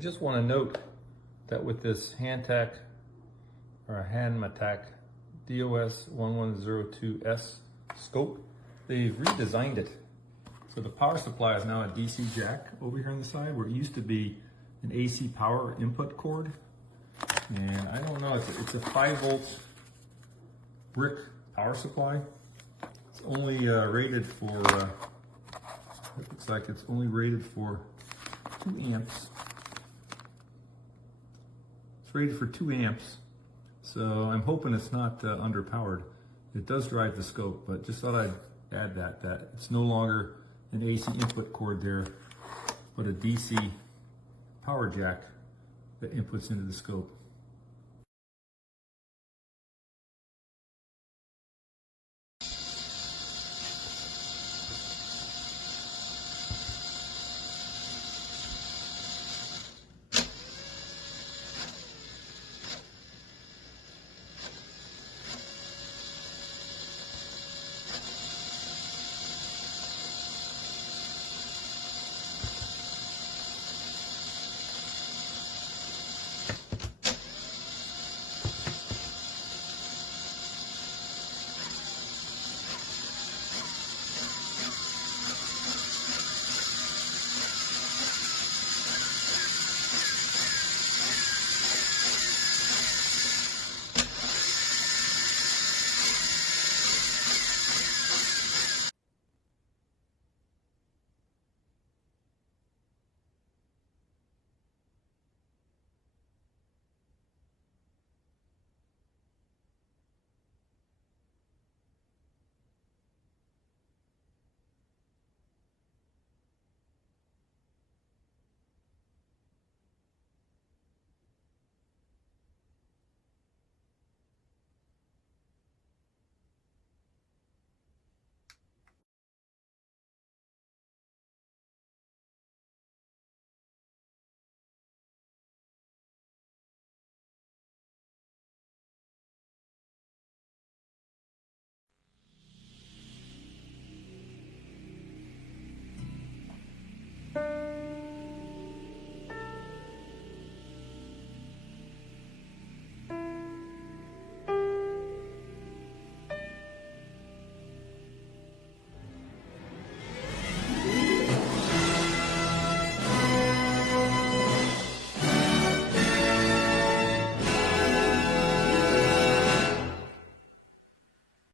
I just want to note that with this HANMATEK DOS1102S scope, they've redesigned it. So the power supply is now a DC jack over here on the side, where it used to be an AC power input cord. And I don't know, it's a 5-volt brick power supply. It's only rated for, it looks like it's only rated for 2 amps. It's rated for 2 amps, so I'm hoping it's not underpowered. It does drive the scope, but just thought I'd add that it's no longer an AC input cord there, but a DC power jack that inputs into the scope.